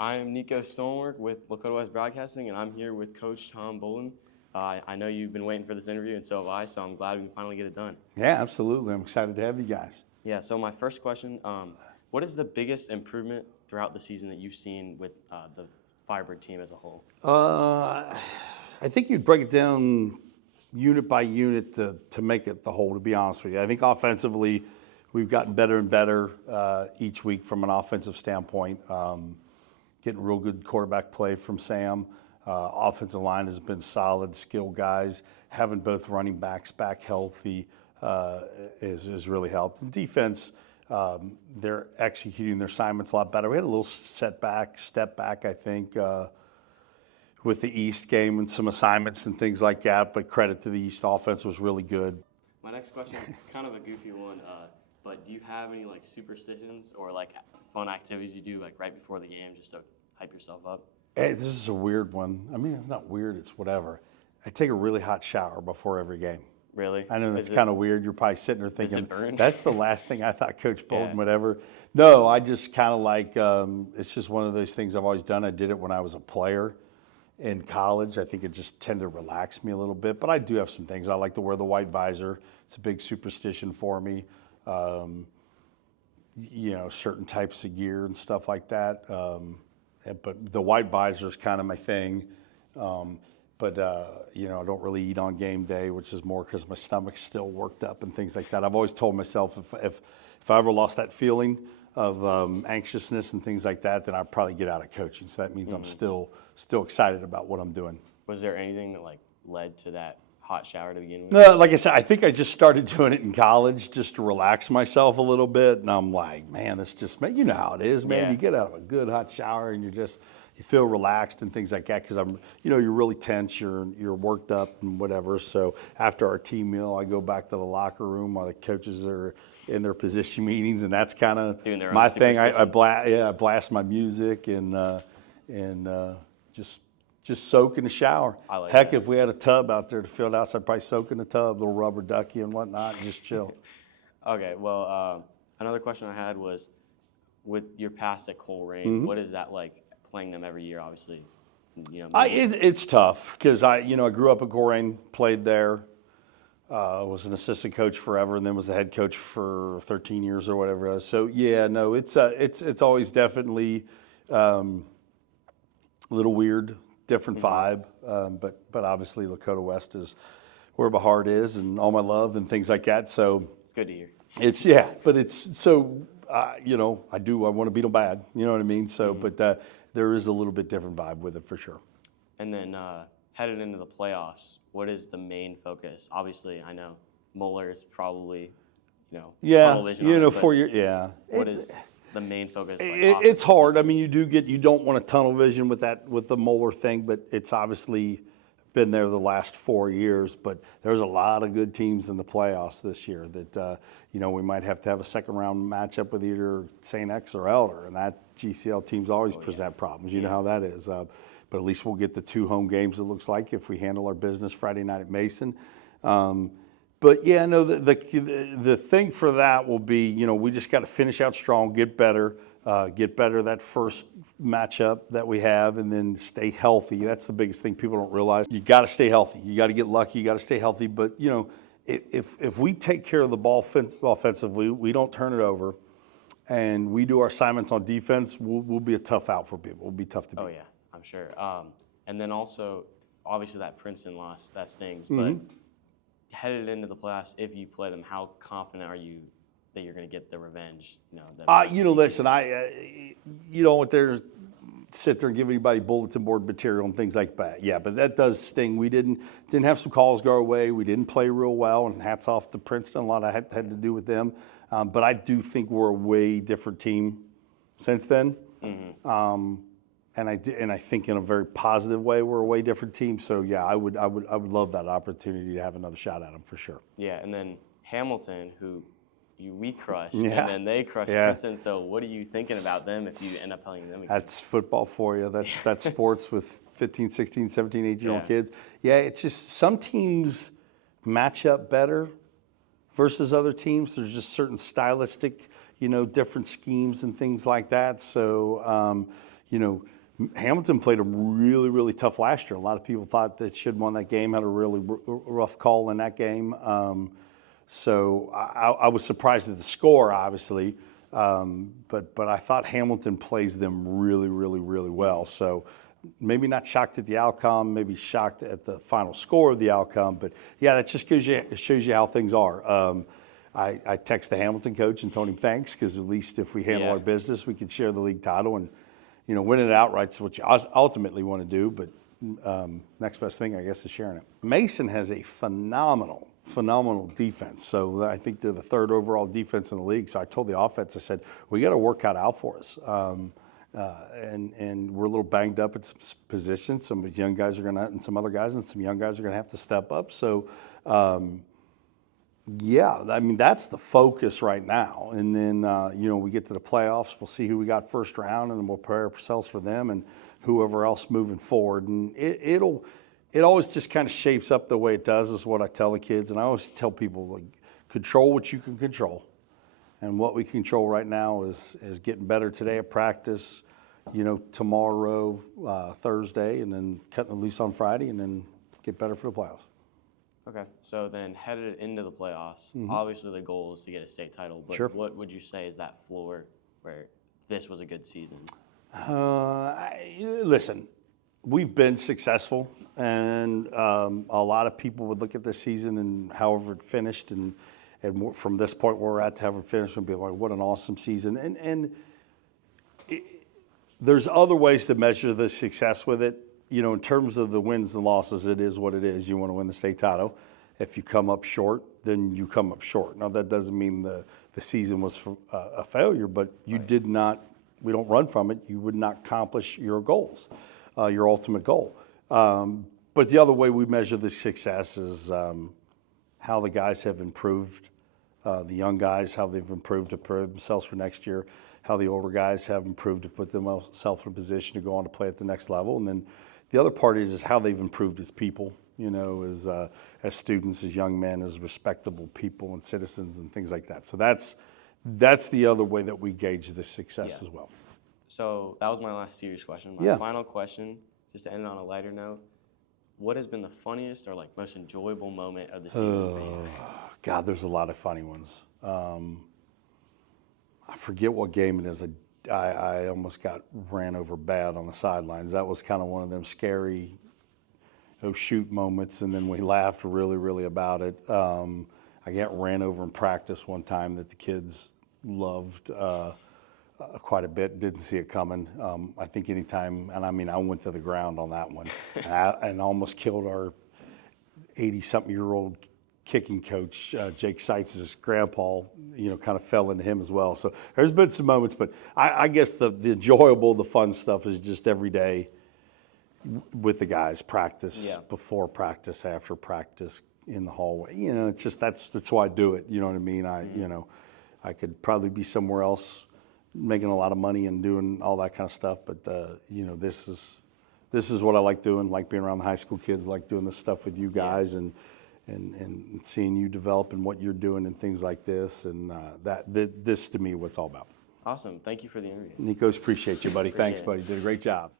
I'm Nico Stonework with Lakota West Broadcasting, and I'm here with Coach Tom Bolden. I know you've been waiting for this interview, and so have I, so I'm glad we can finally get it done. Yeah, absolutely. I'm excited to have you guys. Yeah, so my first question, what is the biggest improvement throughout the season that you've seen with the Firebird team as a whole? I think you'd break it down unit by unit to make it the whole, to be honest with you. I think offensively, we've gotten better and better each week from an offensive standpoint. Getting real good quarterback play from Sam. Offensive line has been solid, skilled guys. Having both running backs back healthy has really helped. And defense, they're executing their assignments a lot better. We had a little step back, I think, with the East game and some assignments and things like that, but credit to the East offense was really good. My next question is kind of a goofy one, but do you have any like superstitions or like fun activities you do like right before the game just to hype yourself up? Hey, this is a weird one. I mean, it's not weird, it's whatever. I take a really hot shower before every game. Really? I know that's kind of weird. You're probably sitting there Does thinking, it burn? that's the last thing I thought Coach Bolden would ever. No, I just kind of like, it's just one of those things I've always done. I did it when I was a player in college. I think it just tended to relax me a little bit, but I do have some things. I like to wear the white visor. It's a big superstition for me. You know, certain types of gear and stuff like that. But the white visor is kind of my thing. You know, I don't really eat on game day, which is more because my stomach's still worked up and things like that. I've always told myself if I ever lost that feeling of anxiousness and things like that, then I'd probably get out of coaching. So that means I'm still excited about what I'm doing. Was there anything that like led to that hot shower to begin with? No, like I said, I think I just started doing it in college just to relax myself a little bit. And I'm like, man, this just, you know how it is, man. Yeah. You get out of a good hot shower and you feel relaxed and things like that because you're really tense, you're worked up and whatever. So after our team meal, I go back to the locker room while the coaches are in their position meetings, and that's kind of my thing. I blast my music and just soak in the shower. Heck, if we had a tub out there to fill it out, so I'd probably soak in the tub, little rubber ducky and whatnot, and just chill. Okay, well, another question I had was, with your past at Coleraine, what is that like playing them every year? Obviously, you know. It's tough because I grew up at Coleraine, played there, was an assistant coach forever, and then was the head coach for 13 years or whatever. So yeah, no, it's always definitely a little weird. Different vibe, but obviously Lakota West is where my heart is and all my love and things like that. So it's good to hear. But it's so you know, I want to beat them bad. You know what I mean? So, but there is a little bit different vibe with it for sure. And then headed into the playoffs, what is the main focus? Obviously, I know Moeller is probably, you know, tunnel vision. You know, 4 years, What is the main focus? Like, it's hard. I mean, you don't want a tunnel vision with the Moeller thing, but it's obviously been there the last 4 years. But there's a lot of good teams in the playoffs this year that you know, we might have to have a second round matchup with either St. X or Elder, and that GCL teams always present problems. You know how that is. But at least we'll get the 2 home games. It looks like if we handle our business Friday night at Mason. But yeah, no, the thing for that will be, you know, we just got to finish out strong, get better that first matchup that we have, and then stay healthy. That's the biggest thing people don't realize. You got to stay healthy. You got to get lucky. You got to stay healthy. But you know, if we take care of the ball offensively, we don't turn it over, and we do our assignments on defense, we'll be a tough out for people. We'll be tough to beat. Oh yeah, I'm sure. And then also, obviously that Princeton loss, that stings, but headed into the playoffs, if you play them, how confident are you that you're going to get the revenge? You know, listen, you don't sit there and give anybody bulletin board material and things like that. Yeah, but that does sting. We didn't have some calls go our way. We didn't play real well, and hats off to Princeton. A lot of had to do with them. But I do think we're a way different team since then. And I think in a very positive way, we're a way different team. So yeah, I would love that opportunity to have another shot at them for sure. Yeah, and then Hamilton, who we crushed, and then they crushed Princeton. So what are you thinking about them if you end up playing them again? That's football for you. That's sports with 15, 16, 17, 18-year-old kids. Yeah, it's just some teams match up better versus other teams. There's just certain stylistic, you know, different schemes and things like that. So you know, Hamilton played them really, really tough last year. A lot of people thought that should have won that game, had a really rough call in that game. So I was surprised at the score, obviously, but I thought Hamilton plays them really, really, really well. So maybe not shocked at the outcome, maybe shocked at the final score of the outcome, but yeah, that just shows you how things are. I text the Hamilton coach and told him thanks, because at least if we handle our business, we could share the league title, and winning it outright is what you ultimately want to do. But next best thing, I guess, is sharing it. Mason has a phenomenal defense. So I think they're the 3rd overall defense in the league. So I told the offense, I said, we got to work out for us. And we're a little banged up at some positions. Some young guys are going to, and some other guys, and some young guys are going to have to step up. So, yeah, I mean, that's the focus right now. And then, we get to the playoffs, we'll see who we got first round, and then we'll prepare ourselves for them and whoever else moving forward. And it always just kind of shapes up the way it does, is what I tell the kids. And I always tell people, like, control what you can control. And what we control right now is getting better today at practice, tomorrow, Thursday, and then cutting it loose on Friday, and then get better for the playoffs. Okay, so then headed into the playoffs, obviously the goal is to get a state title, but what would you say is that floor where this was a good season? Listen, we've been successful, and a lot of people would look at this season and however it finished, and from this point where we're at to have it finished, and be like, what an awesome season. And there's other ways to measure the success with it. In terms of the wins and losses, it is what it is. You want to win the state title. If you come up short, then you come up short. Now, that doesn't mean the season was a failure, but you did not, we don't run from it, you would not accomplish your goals, your ultimate goal. But the other way we measure the success is how the guys have improved, the young guys, how they've improved to prepare themselves for next year, how the older guys have improved to put themselves in a position to go on to play at the next level. And then the other part is how they've improved as people, as students, as young men, as respectable people and citizens and things like that. So that's the other way that we gauge the success as well. So that was my last serious question. My final question, just to end on a lighter note, what has been the funniest or most enjoyable moment of the season for you? God, there's a lot of funny ones. I forget what game it is. I almost got ran over bad on the sidelines. That was kind of one of them scary, shoot moments, and then we laughed really, really about it. I got ran over in practice one time that the kids loved quite a bit. Didn't see it coming. I think anytime, and I went to the ground on that one, and almost killed our 80-something-year-old kicking coach, Jake Seitz' grandpa, kind of fell into him as well. So there's been some moments, but I guess the enjoyable, the fun stuff is just every day with the guys, practice, before practice, after practice, in the hallway. It's just, that's why I do it. You know what I mean? I could probably be somewhere else making a lot of money and doing all that kind of stuff, but this is what I like doing, like being around the high school kids, like doing this stuff with you guys, and seeing you develop and what you're doing and things like this, and this to me what it's all about. Awesome. Thank you for the interview. Nikos, appreciate you, buddy. Appreciate Thanks, buddy. Did a great job.